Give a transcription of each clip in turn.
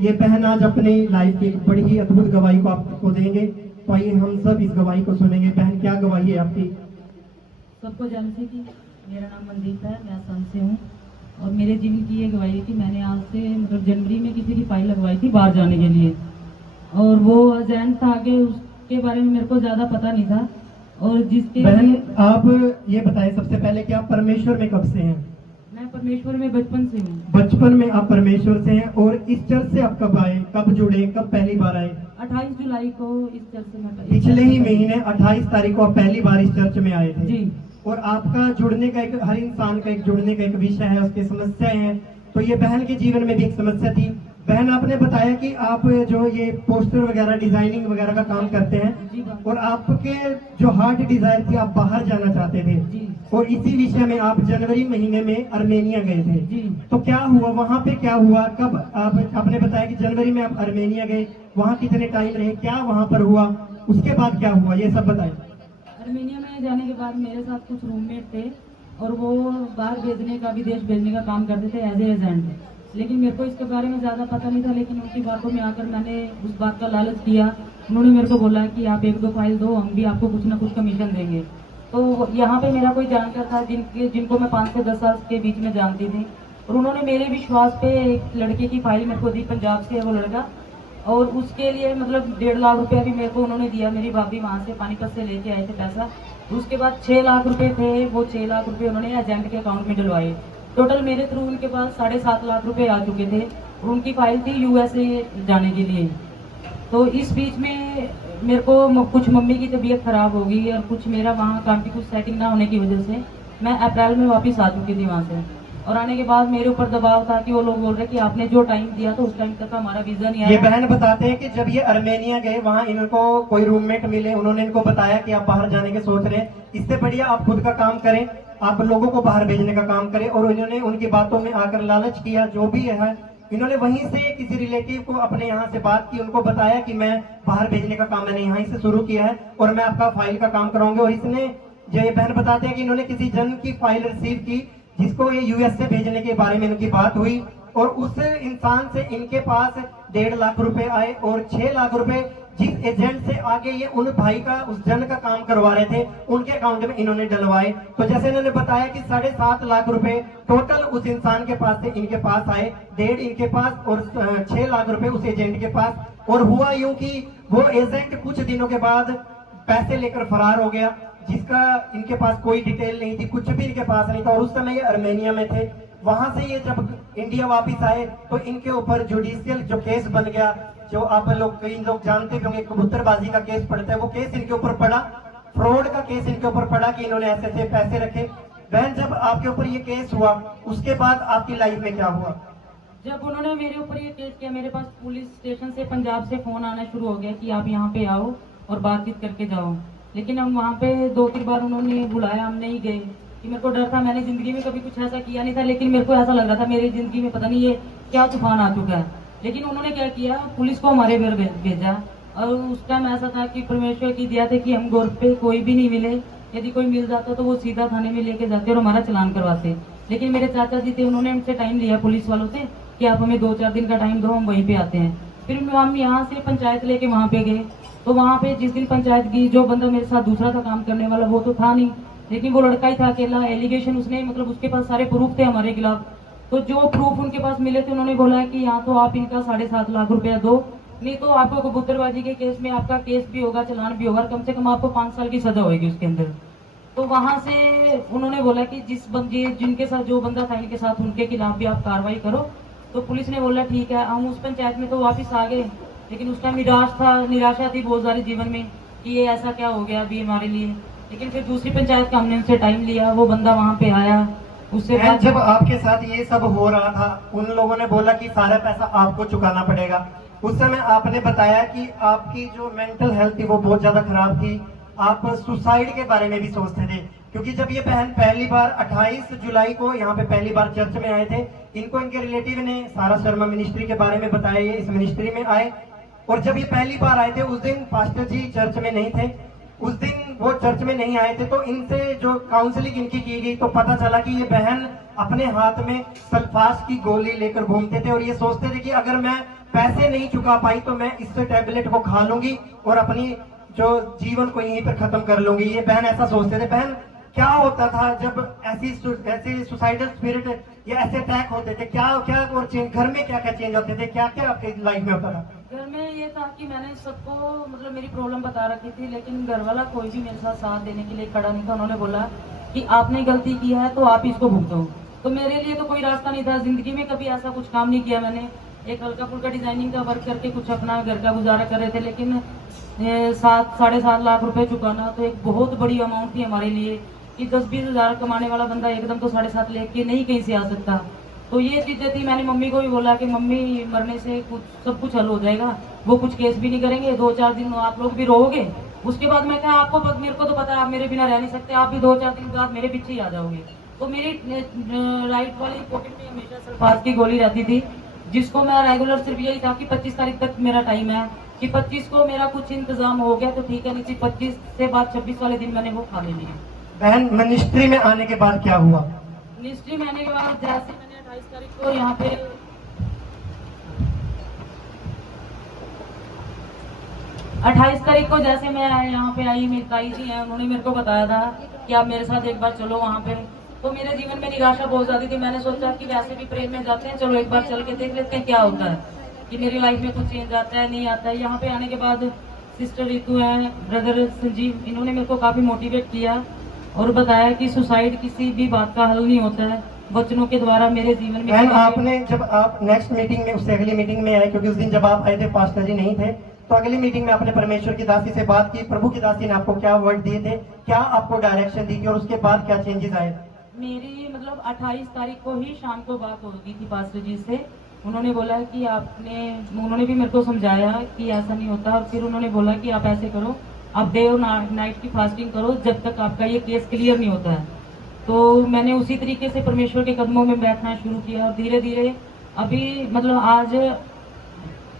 ये बहन आज अपनी लाइफ की एक बड़ी ही अद्भुत गवाही को आपको देंगे, तो आइए हम सब इस गवाही को सुनेंगे। बहन, क्या गवाही है आपकी? सबको जानते कि मेरा नाम मनदीप है, मैं असम से हूँ और मेरे जीवन की ये गवाही है कि मैंने आज से मतलब जनवरी में किसी की फाइल लगवाई थी बाहर जाने के लिए, और वो एजेंट था कि उसके बारे में मेरे को ज़्यादा पता नहीं था। और जिसके बहन, आप ये बताएं सबसे पहले कि आप परमेश्वर में कब से हैं? मैं परमेश्वर में बचपन से हूँ। बचपन में आप परमेश्वर से हैं, और इस चर्च से आप कब आए, कब जुड़े, कब पहली बार आए? 28 जुलाई को इस चर्च से मैं पिछले ही महीने 28 तारीख को आप पहली बार इस चर्च में आए थे जी। और आपका जुड़ने का एक, हर इंसान का एक जुड़ने का एक विषय है, उसकी समस्याएं हैं। तो ये बहन के जीवन में भी एक समस्या थी। बहन, आपने बताया कि आप जो ये पोस्टर वगैरह डिजाइनिंग वगैरह का काम करते हैं और आपके जो हार्ट डिजायर थी, आप बाहर जाना चाहते थे जी। और इसी विषय में आप जनवरी महीने में अर्मेनिया गए थे जी। तो क्या हुआ वहाँ पे, क्या हुआ, कब आपने बताया कि जनवरी में आप अर्मेनिया गए, वहाँ कितने टाइम रहे, क्या वहाँ पर हुआ, उसके बाद क्या हुआ, ये सब बताएं। अर्मेनिया में जाने के बाद मेरे साथ कुछ रूममेट थे और वो बाहर भेजने का, विदेश भेजने का काम करते थे एज एजेंट, लेकिन मेरे को इसके बारे में ज़्यादा पता नहीं था। लेकिन उनकी बातों में आकर मैंने उस बात का लालच किया। उन्होंने मेरे को बोला कि आप 1-2 फाइल दो, हम भी आपको कुछ ना कुछ कमीशन देंगे। तो यहाँ पे मेरा कोई जानकार था जिनको मैं 5 से 10 साल के बीच में जानती थी, और उन्होंने मेरे विश्वास पे एक लड़के की फाइल मेरे को दी, पंजाब से है वो लड़का, और उसके लिए मतलब 1.5 लाख रुपया भी मेरे को उन्होंने दिया। मेरी भाभी वहाँ से पानीपत से लेके आए थे पैसा। उसके बाद 6 लाख रुपए थे, वो 6 लाख रुपए उन्होंने एजेंट के अकाउंट में डलवाए। टोटल मेरे थ्रू उनके पास 7.5 लाख रुपए आ चुके थे और उनकी फाइल थी यूएसए जाने के लिए। तो इस बीच में मेरे को कुछ मम्मी की तबीयत खराब हो गई और कुछ मेरा वहाँ काम की कुछ सेटिंग ना होने की वजह से मैं अप्रैल में वापस आ चुकी थी वहाँ से। और आने के बाद मेरे ऊपर दबाव था कि वो लोग बोल रहे कि आपने जो टाइम दिया तो उस टाइम तक हमारा वीजा नहीं आया। ये बहन बताते हैं कि जब ये अर्मेनिया गए, वहाँ इनको कोई रूममेट मिले, उन्होंने इनको बताया कि आप बाहर जाने के सोच रहे हैं, इससे बढ़िया आप खुद का काम करें, आप लोगों को बाहर भेजने का काम करें। और इन्होंने उनकी बातों में आकर लालच किया, जो भी है। इन्होंने वहीं से किसी रिलेटिव को अपने यहाँ से बात की, उनको बताया कि मैं बाहर भेजने का काम मैंने यहाँ से शुरू किया है और मैं आपका फाइल का काम कराऊंगी। और इसने, जो ये बहन बताते हैं कि इन्होंने किसी जन की फाइल रिसीव की जिसको ये यूएस से भेजने के बारे में इनकी बात हुई, और उस इंसान से इनके पास 1.5 लाख रुपए आए और 6 लाख रुपए जिस एजेंट से आगे ये उन भाई का, उस जन का काम करवा रहे थे, उनके अकाउंट में इन्होंने डलवाए। तो जैसे इन्होंने बताया कि 7.5 लाख रुपए टोटल उस इंसान के पास से इनके पास आए, 1.5 इनके पास और 6 लाख रुपए उस एजेंट के पास। और हुआ यूं कि वो एजेंट कुछ दिनों के बाद पैसे लेकर फरार हो गया, जिसका इनके पास कोई डिटेल नहीं थी, कुछ भी इनके पास नहीं था। और उस समय ये अर्मेनिया में थे। वहां से ये जब इंडिया वापस आए तो इनके ऊपर जुडिशियल जो केस बन गया, जो आप लोग, कई लोग जानते होंगे, कबूतरबाजी का केस पड़ता है, वो केस इनके ऊपर पड़ा, फ्रॉड का केस इनके ऊपर पड़ा कि इन्होंने ऐसे ऐसे पैसे रखे। बहन, जब आपके ऊपर ये केस हुआ उसके बाद आपकी लाइफ में क्या हुआ? जब उन्होंने मेरे ऊपर ये केस किया, मेरे पास पुलिस स्टेशन से, पंजाब से फोन आना शुरू हो गया कि आप यहाँ पे आओ और बातचीत करके जाओ। लेकिन हम वहाँ पे 2-3 बार उन्होंने बुलाया, हम नहीं गए कि मेरे को डर था। मैंने जिंदगी में कभी कुछ ऐसा किया नहीं था, लेकिन मेरे को ऐसा लग रहा था मेरी जिंदगी में पता नहीं ये क्या तूफान आ चुका है। लेकिन उन्होंने क्या किया, पुलिस को हमारे घर भेजा। और उस टाइम ऐसा था कि परमेश्वर की दिया थे कि हम घर पे कोई भी नहीं मिले, यदि कोई मिल जाता तो वो सीधा थाने में लेके जाते और हमारा चलान करवाते। लेकिन मेरे चाचा जी थे, उन्होंने हमसे टाइम लिया पुलिस वालों से कि आप हमें 2-4 दिन का टाइम दो, हम वहीं पे आते हैं। फिर हम यहाँ से पंचायत लेके वहाँ पे गए। तो वहाँ पे जिस दिन पंचायत की, जो बंदा मेरे साथ दूसरा था काम करने वाला, वो तो था नहीं, लेकिन वो लड़का ही था अकेला। एलिगेशन उसने, मतलब उसके पास सारे प्रूफ थे हमारे खिलाफ। तो जो प्रूफ उनके पास मिले थे, उन्होंने बोला कि यहाँ तो आप इनका 7.5 लाख रुपया दो, नहीं तो आपको कबूतरबाजी के केस में आपका केस भी होगा, चलान भी होगा, कम से कम आपको 5 साल की सजा होगी उसके अंदर। तो वहां से उन्होंने बोला कि जिनके साथ जो बंदा था इनके साथ, उनके खिलाफ भी आप कार्रवाई करो। तो पुलिस ने बोला ठीक है। हम उस पंचायत में तो वापस आ गए, लेकिन उस टाइम निराशा थी बहुत सारी जीवन में कि ये ऐसा क्या हो गया अभी हमारे लिए। लेकिन फिर दूसरी पंचायत का हमने उनसे टाइम लिया, वो बंदा वहाँ पे आया। उससे बाद जब आपके साथ ये सब हो रहा था, उन लोगों ने बोला कि सारा पैसा आपको चुकाना पड़ेगा। उस समय आपने बताया कि आपकी जो मेंटल हेल्थ थी वो बहुत ज्यादा खराब थी, आप सुसाइड के बारे में भी सोचते थे। क्योंकि जब ये बहन पहली बार 28 जुलाई को यहाँ पे पहली बार चर्च में आए थे, इनको इनके रिलेटिव ने सारा शर्मा मिनिस्ट्री के बारे में बताया, ये इस मिनिस्ट्री में आए। और जब ये पहली बार आए थे उस दिन पास्टर जी चर्च में नहीं थे, उस दिन वो चर्च में नहीं आए थे। तो इनसे जो काउंसलिंग इनकी की गई तो पता चला कि ये बहन अपने हाथ में सल्फास की गोली लेकर घूमते थे और ये सोचते थे कि अगर मैं पैसे नहीं चुका पाई तो मैं इस टैबलेट को खा लूंगी और अपनी जो जीवन को यहीं पर खत्म कर लूंगी। ये बहन ऐसा सोचते थे। बहन क्या होता था जब ऐसी सुसाइडल स्पिरिट या ऐसे अटैक होते थे, क्या क्या और चेंज घर में क्या क्या चेंज होते थे, क्या क्या आपके लाइफ में होता था? घर में ये था कि मैंने सबको मतलब मेरी प्रॉब्लम बता रखी थी, लेकिन घर वाला कोई भी मेरे साथ देने के लिए खड़ा नहीं था। उन्होंने बोला कि आपने गलती की है तो आप इसको भुगतो। तो मेरे लिए तो कोई रास्ता नहीं था, जिंदगी में कभी ऐसा कुछ काम नहीं किया मैंने। एक हल्का फुल्का डिजाइनिंग का वर्क करके कुछ अपना घर का गुजारा कर रहे थे, लेकिन 7-7.5 लाख रुपए चुकाना तो एक बहुत बड़ी अमाउंट थी हमारे लिए कि 10-20 हजार कमाने वाला बंदा एकदम तो 7.5 लेके नहीं कहीं से आ सकता। तो ये चीजें थी। मैंने मम्मी को भी बोला कि मम्मी मरने से सब कुछ हल हो जाएगा, वो कुछ केस भी नहीं करेंगे, 2-4 दिन आप लोग भी रहोगे, उसके बाद मैं क्या आपको मेरे को तो पता है आप मेरे बिना रह नहीं सकते, आप भी 2-4 दिन बाद मेरे पीछे ही आ जाओगे। तो मेरी राइट वाली पॉकेट में हमेशा सल्फास की गोली रहती थी, जिसको मैं रेगुलर सिर्फ यही था कि 25 तारीख तक मेरा टाइम है कि 25 को मेरा कुछ इंतजाम हो गया तो ठीक है, नहीं थी 25 से बाद 26 वाले दिन मैंने वो खा ले लिया। बहन मिनिस्ट्री में आने के बाद क्या हुआ? मिनिस्ट्री में आने के बाद जैसे मैंने 28 तारीख को यहाँ पे 28 तारीख को जैसे मैं यहाँ पे आई, मेरी ताई जी हैं, उन्होंने मेरे को बताया था कि आप मेरे साथ एक बार चलो वहाँ पे। तो मेरे जीवन में निराशा बहुत ज्यादा थी। मैंने सोचा कि वैसे भी प्रेम में जाते हैं, चलो एक बार चल के देख लेते हैं क्या होता है, कि मेरी लाइफ में कुछ चेंज आता है नहीं आता है। यहाँ पे आने के बाद सिस्टर रितु है, ब्रदर संजीव, इन्होंने मेरे को काफी मोटिवेट किया और बताया कि सुसाइड किसी भी बात का हल नहीं होता है, वचनों के द्वारा मेरे जीवन में। बहन आपने जब आप नेक्स्ट मीटिंग में, उससे अगली मीटिंग में आए, क्योंकि उस दिन जब आप आए थे पास्टर जी नहीं थे, तो अगली मीटिंग में आपने परमेश्वर की दासी से बात की, प्रभु की दासी ने आपको क्या वर्ड दिए थे, क्या आपको डायरेक्शन दी थी और उसके बाद क्या चेंजेस आए? मेरी मतलब 28 तारीख को ही शाम को बात हो गई थी पास्टर जी से। उन्होंने बोला कि उन्होंने भी मेरे को समझाया कि ऐसा नहीं होता, और फिर उन्होंने बोला कि आप ऐसे करो, आप डे और नाइट की फास्टिंग करो जब तक आपका ये केस क्लियर नहीं होता है। तो मैंने उसी तरीके से परमेश्वर के कदमों में बैठना शुरू किया और धीरे धीरे अभी मतलब आज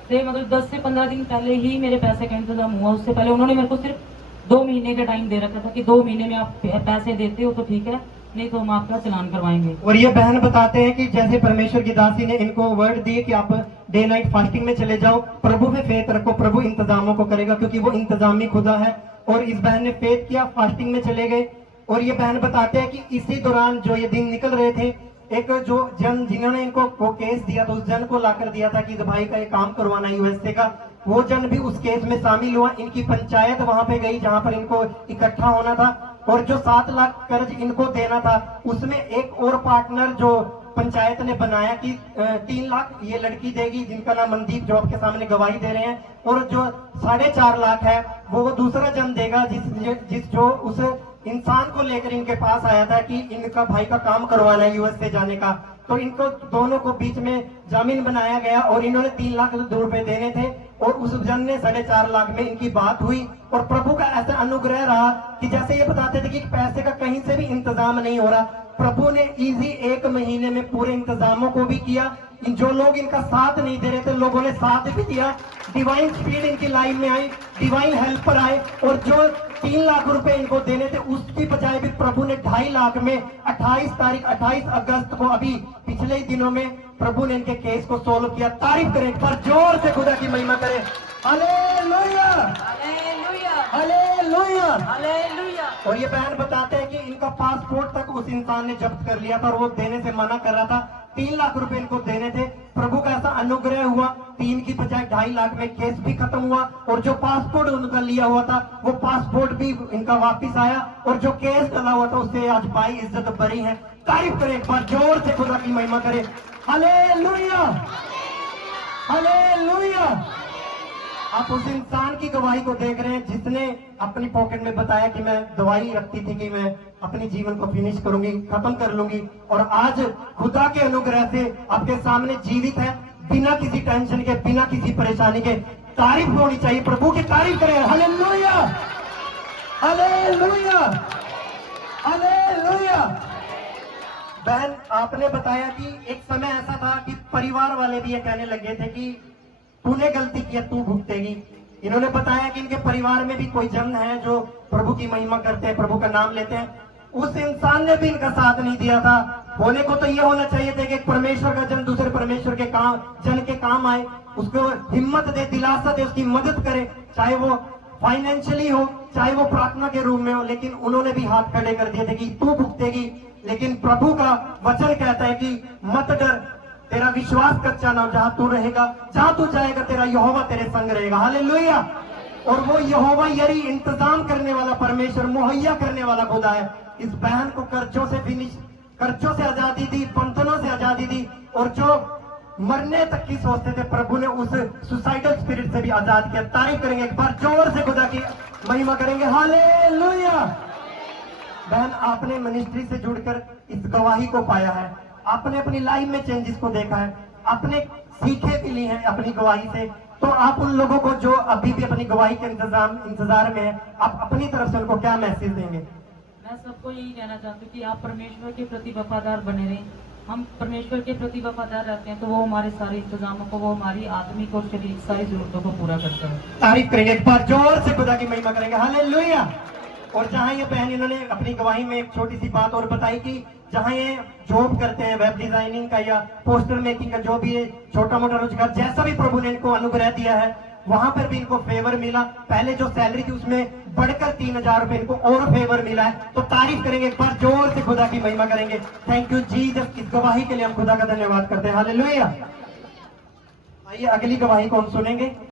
से मतलब 10 से 15 दिन पहले ही मेरे पैसे का इंतजाम हुआ। उससे पहले उन्होंने मेरे को सिर्फ 2 महीने का टाइम दे रखा था कि 2 महीने में आप पैसे देते हो तो ठीक है, नहीं तो हम आपका चलान करवाएंगे। और ये बहन बताते हैं कि जैसे परमेश्वर की दासी ने इनको वर्ड दिए कि आप डे नाइट फास्टिंग में चले जाओ, प्रभु में फेथ रखो, प्रभु इंतजामों को करेगा, क्योंकि वो इंतजामी खुदा है। और इस बहन ने फेथ किया, फास्टिंग में चले गए। और ये बहन बताते हैं कि इसी दौरान जो ये दिन निकल रहे थे, एक जो जन जिन्होंने इनको वो केस दिया तो उस जन को लाकर दिया था कि भाई का ये काम करवाना यूएसए का, वो जन भी उस केस में शामिल हुआ। इनकी पंचायत वहां पे गई जहां पर इनको इकट्ठा होना था, और जो 7 लाख कर्ज इनको देना था, उसमें एक और पार्टनर जो पंचायत ने बनाया कि 3 लाख ये लड़की देगी जिनका नाम मनदीप, जो आपके सामने गवाही दे रहे हैं, और जो 4.5 लाख है वो दूसरा जन देगा जिस जो उस इंसान को लेकर इनके पास आया था कि इनका भाई का काम करवाना है यूएसए जाने का। तो इनको दोनों को बीच में जामीन बनाया गया और इन्होंने 3 लाख रुपए देने थे, और उस जन ने 4.5 लाख में इनकी बात हुई। और प्रभु का ऐसा अनुग्रह रहा कि जैसे ये बताते थे कि पैसे का कहीं से भी इंतजाम नहीं हो रहा, प्रभु ने इजी 1 महीने में पूरे इंतजामों को भी किया। जो लोग इनका साथ नहीं दे रहे थे, लोगों ने साथ भी दिया। डिवाइन स्पीड इनकी लाइफ में आई, डिवाइन हेल्पर आए, और जो 3 लाख रुपए इनको देने थे उसकी बजाय भी प्रभु ने 2.5 लाख में 28 अगस्त को अभी पिछले ही दिनों में प्रभु ने इनके केस को सोल्व किया। तारीफ करें, पर जोर से खुदा की महिमा करें। Hallelujah, hallelujah, hallelujah. और ये बहन बताते हैं कि इनका पासपोर्ट तक उस इंसान ने जब्त कर लिया था और वो देने से मना कर रहा था। 3 लाख रुपए इनको देने थे। प्रभु का ऐसा अनुग्रह हुआ, 3 की बजाय 2.5 लाख में केस भी खत्म हुआ, और जो पासपोर्ट उनका लिया हुआ था वो पासपोर्ट भी इनका वापस आया, और जो केस डला हुआ था उससे आज भाई इज्जत बरी है। तारीफ करें एक बार, जोर से खुदा की महिमा करें। Hallelujah, hallelujah. आप उस इंसान की गवाही को देख रहे हैं जिसने अपनी पॉकेट में बताया कि मैं दवाई रखती थी कि मैं अपने जीवन को फिनिश करूंगी, खत्म कर लूंगी, और आज खुदा के अनुग्रह से आपके सामने जीवित है, बिना किसी टेंशन के, बिना किसी परेशानी के। तारीफ होनी चाहिए, प्रभु की तारीफ करें। Hallelujah, hallelujah, hallelujah. बहन आपने बताया कि एक समय ऐसा था कि परिवार वाले भी ये कहने लगे थे कि तूने गलती किया, तू भुगतेगी। इन्होंने बताया कि इनके परिवार में भी कोई जन है जो प्रभु की महिमा करते हैं, प्रभु का नाम लेते हैं। उस इंसान ने भी इनका साथ नहीं दिया था। होने को तो ये होना चाहिए था कि एक परमेश्वर का जन दूसरे परमेश्वर के काम जन के काम आए, उसको हिम्मत दे, दिलासा दे, उसकी मदद करे, चाहे वो फाइनेंशियली हो, चाहे वो प्रार्थना के रूप में हो। लेकिन उन्होंने भी हाथ खड़े कर दिए थे कि तू भुगतेगी, लेकिन प्रभु का वचन कहता है कि मत डर, तेरा विश्वास कच्चा ना हो, जहां तू रहेगा, जहां तू जाएगा, तेरा यहोवा तेरे संग रहेगा। हालेलुया। और वो यहोवा यरी इंतजाम करने वाला परमेश्वर, मुहैया करने वाला खुदा है। इस बहन को कर्जों से आजादी दी, बंधनों से आजादी दी, और जो मरने तक की सोचते थे, प्रभु ने उस सुसाइडल स्पिरिट से भी आजाद किया। तारीफ करेंगे एक बार जोर से, खुदा की महिमा करेंगे। हालेलुया। बहन, आपने मिनिस्ट्री से जुड़कर इस गवाही को पाया है, आपने अपनी लाइफ में चेंजेस को देखा है, आपने सीखे भी ली हैं अपनी गवाही से। तो आप उन लोगों को जो अभी भी अपनी गवाही के इंतजार में है, आप अपनी तरफ से उनको क्या मैसेज देंगे? मैं सबको यही कहना चाहती हूँ कि आप परमेश्वर के प्रति वफादार बने रहें। हम परमेश्वर के प्रति वफादार रहते हैं तो वो हमारे सारे इंतजामों को, वो हमारी आत्मिक और शारीरिक सारी जरूरतों को पूरा करता है। तारीफ करेंगे एक बार जोर से, खुदा की महिमा करेंगे। हालेलुया। और जहां ये बहन, इन्होंने अपनी गवाही में एक छोटी सी बात और बताई कि जहां ये जॉब करते हैं, वेब डिजाइनिंग का या पोस्टर मेकिंग का, जो भी है छोटा मोटा रोजगार, जैसा भी प्रभु ने इनको अनुग्रह दिया है, वहां पर भी इनको फेवर मिला। पहले जो सैलरी थी उसमें बढ़कर 3,000 रुपए इनको और फेवर मिला है। तो तारीफ करेंगे एक बार जोर से, खुदा की महिमा करेंगे। Thank you Jesus. इस गवाही के लिए हम खुदा का धन्यवाद करते हैं। हालेलुया। आइए अगली गवाही को हम सुनेंगे।